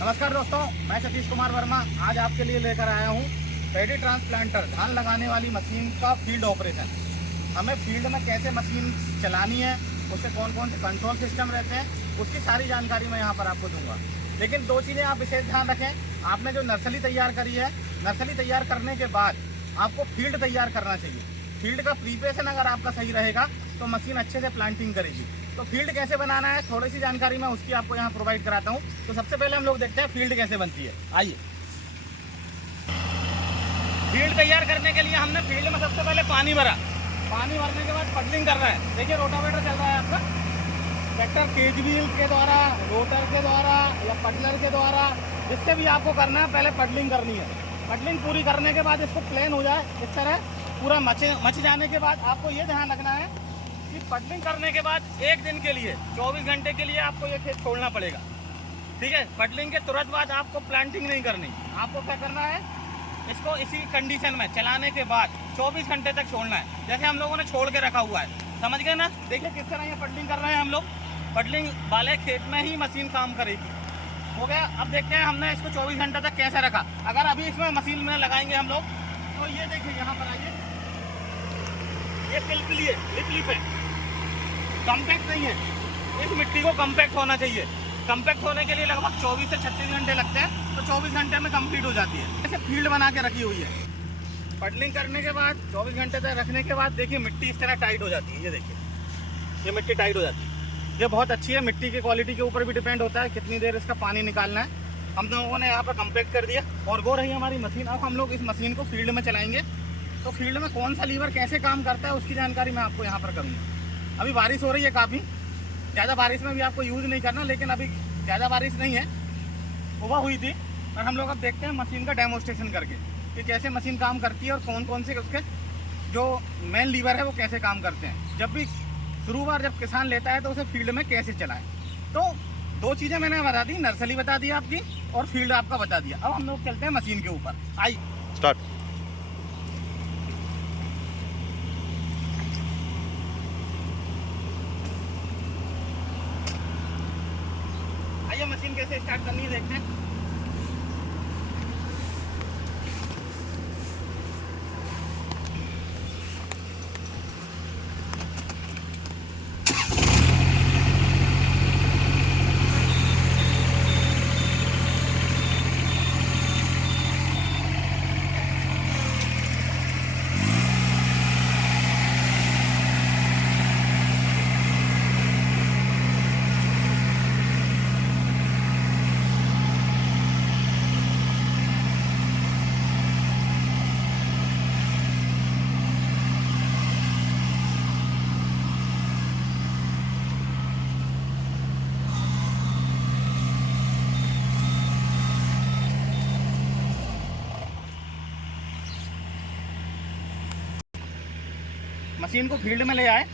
नमस्कार दोस्तों, मैं सतीश कुमार वर्मा आज आपके लिए लेकर आया हूँ पैडी ट्रांसप्लांटर धान लगाने वाली मशीन का फील्ड ऑपरेशन। हमें फील्ड में कैसे मशीन चलानी है, उससे कौन कौन से कंट्रोल सिस्टम रहते हैं, उसकी सारी जानकारी मैं यहाँ पर आपको दूंगा। लेकिन दो चीज़ें आप विशेष ध्यान रखें। आपने जो नर्सरी तैयार करी है, नर्सरी तैयार करने के बाद आपको फील्ड तैयार करना चाहिए। फील्ड का प्रिपरेशन अगर आपका सही रहेगा तो मशीन अच्छे से प्लांटिंग करेगी। तो फील्ड कैसे बनाना है, थोड़ी सी जानकारी मैं उसकी आपको यहाँ प्रोवाइड कराता हूँ। तो सबसे पहले हम लोग देखते हैं फील्ड कैसे बनती है। आइए, फील्ड तैयार करने के लिए हमने फील्ड में सबसे पहले पानी भरा। पानी भरने के बाद पडलिंग कर रहा है। देखिए रोटावेटर चल रहा है आपका, ट्रैक्टर केज व्हील के द्वारा, रोटर के द्वारा या पडलर के द्वारा, जिससे भी आपको करना है पहले पडलिंग करनी है। पडलिंग पूरी करने के बाद इसको प्लेन हो जाए, इस तरह पूरा मच जाने के बाद आपको ये ध्यान रखना है कि पडलिंग करने के बाद एक दिन के लिए 24 घंटे के लिए आपको ये खेत छोड़ना पड़ेगा। ठीक है, पडलिंग के तुरंत बाद आपको प्लांटिंग नहीं करनी। आपको क्या करना है, इसको इसी कंडीशन में चलाने के बाद 24 घंटे तक छोड़ना है, जैसे हम लोगों ने छोड़ के रखा हुआ है। समझ गए ना? देखिए किस तरह ये पडलिंग कर रहे हैं हम लोग। पडलिंग वाले खेत में ही मशीन काम करेगी। हो गया। अब देखते हैं हमने इसको 24 घंटे तक कैसे रखा। अगर अभी इसमें मशीन में लगाएंगे हम लोग, तो ये देखिए यहाँ पर आइए, ये पिलपिली है, लिप है, कम्पैक्ट नहीं है। इस मिट्टी को कम्पैक्ट होना चाहिए। कम्पैक्ट होने के लिए लगभग 24 से 36 घंटे लगते हैं, तो 24 घंटे में कंप्लीट हो जाती है। ऐसे फील्ड बना के रखी हुई है। पडलिंग करने के बाद 24 घंटे तक रखने के बाद देखिए मिट्टी इस तरह टाइट हो जाती है। ये देखिए, ये मिट्टी टाइट हो जाती है। ये बहुत अच्छी है। मिट्टी की क्वालिटी के ऊपर भी डिपेंड होता है कितनी देर इसका पानी निकालना है। हम लोगों ने यहाँ पर कम्पैक्ट कर दिया और वो रही हमारी मशीन। अब हम लोग इस मशीन को फील्ड में चलाएंगे। तो फील्ड में कौन सा लीवर कैसे काम करता है उसकी जानकारी मैं आपको यहाँ पर करूँगा। अभी बारिश हो रही है काफ़ी, ज़्यादा बारिश में भी आपको यूज़ नहीं करना, लेकिन अभी ज़्यादा बारिश नहीं है, सुबह हुई थी। और हम लोग अब देखते हैं मशीन का डेमोस्ट्रेशन करके कि कैसे मशीन काम करती है और कौन कौन से उसके जो मेन लीवर है वो कैसे काम करते हैं। जब भी शुरुआत जब किसान लेता है तो उसे फील्ड में कैसे चलाएं। तो दो चीज़ें मैंने बता दी, नर्सरी बता दी आपकी और फील्ड आपका बता दिया। अब हम लोग चलते हैं मशीन के ऊपर। आइए स्टार्ट। आइए मशीन कैसे स्टार्ट करनी है देखते हैं। मशीन को फील्ड में ले आए।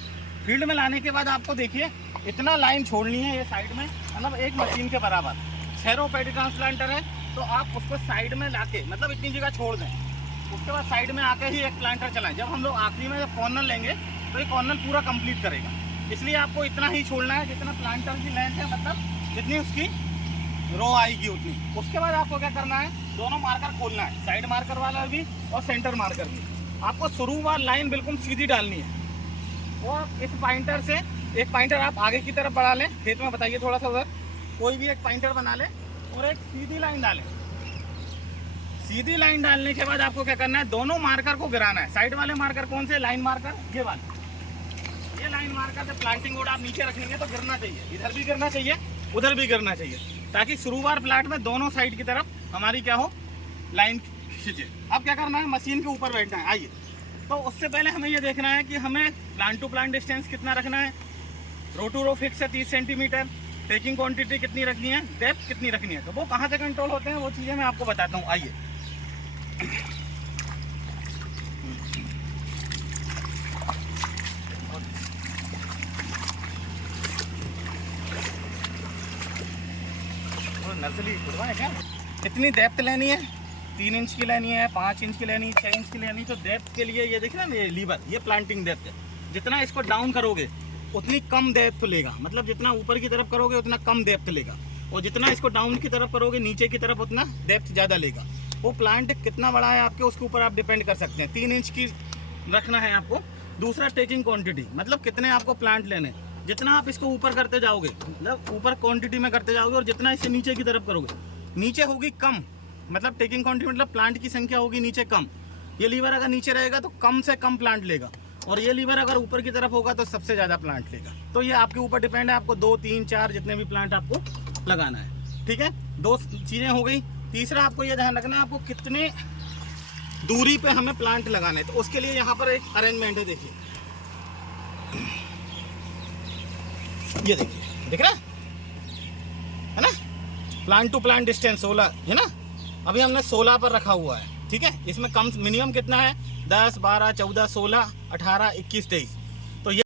फील्ड में लाने के बाद आपको देखिए इतना लाइन छोड़नी है ये साइड में, मतलब एक मशीन के बराबर। सैरो पैडी ट्रांसप्लांटर है तो आप उसको साइड में लाके मतलब इतनी जगह छोड़ दें। उसके बाद साइड में आके ही एक प्लांटर चलाएं। जब हम लोग आखिरी में जब कॉर्नर लेंगे तो ये कॉर्नर पूरा कंप्लीट करेगा। इसलिए आपको इतना ही छोड़ना है जितना प्लांटर की लेंथ है, मतलब जितनी उसकी रो आएगी उतनी। उसके बाद आपको क्या करना है, दोनों मार्कर खोलना है, साइड मार्कर वाला भी और सेंटर मार्कर भी। आपको शुरुआत लाइन बिल्कुल सीधी डालनी है और इस पॉइंटर से एक पॉइंटर आप आगे की तरफ बढ़ा लें। खेत में बताइए थोड़ा सा उधर, कोई भी एक पॉइंटर बना लें और एक सीधी लाइन डालें। सीधी लाइन डालने के बाद आपको क्या करना है, दोनों मार्कर को गिराना है। साइड वाले मार्कर कौन से, लाइन मार्कर ये वाले। ये लाइन मार्कर जब प्लांटिंग बोर्ड आप नीचे रखेंगे तो गिरना चाहिए, इधर भी गिरना चाहिए उधर भी गिरना चाहिए, ताकि शुरुआत प्लांट में दोनों साइड की तरफ हमारी क्या हो, लाइन खींचे। अब क्या करना है, मशीन के ऊपर बैठना है। आइए, तो उससे पहले हमें ये देखना है कि हमें प्लांट टू प्लांट डिस्टेंस कितना रखना है। रो टू रो फिक्स है 30 सेंटीमीटर। टेकिंग क्वांटिटी कितनी रखनी है, डेप्थ कितनी रखनी है, तो वो कहाँ से कंट्रोल होते हैं वो चीज़ें मैं आपको बताता हूँ। आइए, नर्सरी खुदवाएं क्या, कितनी डेप्थ लेनी है, 3 इंच की लेनी है, 5 इंच की लेनी है, 6 इंच की लेनी। तो डेप्थ के लिए ये देखिए ना, ये लीवर, ये प्लांटिंग डेप्थ है। जितना इसको डाउन करोगे उतनी कम डेप्थ लेगा, मतलब जितना ऊपर की तरफ करोगे उतना कम डेप्थ लेगा। और जितना इसको डाउन की तरफ करोगे नीचे की तरफ उतना डेप्थ ज़्यादा लेगा। वो प्लांट कितना बड़ा है आपके उसके ऊपर आप डिपेंड कर सकते हैं। 3 इंच की रखना है आपको। दूसरा टेकिंग क्वांटिटी, मतलब कितने आपको प्लांट लेने। जितना आप इसको ऊपर करते जाओगे, मतलब ऊपर क्वांटिटी में करते जाओगे, और जितना इससे नीचे की तरफ करोगे, नीचे होगी कम, मतलब टेकिंग क्वांटिटी मतलब प्लांट की संख्या होगी नीचे कम। ये लीवर अगर नीचे रहेगा तो कम से कम प्लांट लेगा, और ये लीवर अगर ऊपर की तरफ होगा तो सबसे ज़्यादा प्लांट लेगा। तो ये आपके ऊपर डिपेंड है, आपको 2, 3, 4 जितने भी प्लांट आपको लगाना है। ठीक है, 2 चीज़ें हो गई। तीसरा आपको ये ध्यान रखना है आपको कितने दूरी पे हमें प्लांट लगाना है। तो उसके लिए यहाँ पर एक अरेंजमेंट है, देखिए ये देखिए, दिख रहा है ना, प्लांट टू प्लांट डिस्टेंस 16 है ना। अभी हमने 16 पर रखा हुआ है। ठीक है, इसमें कम मिनिमम कितना है, 10, 12, 14, 16, 18, 21, 23।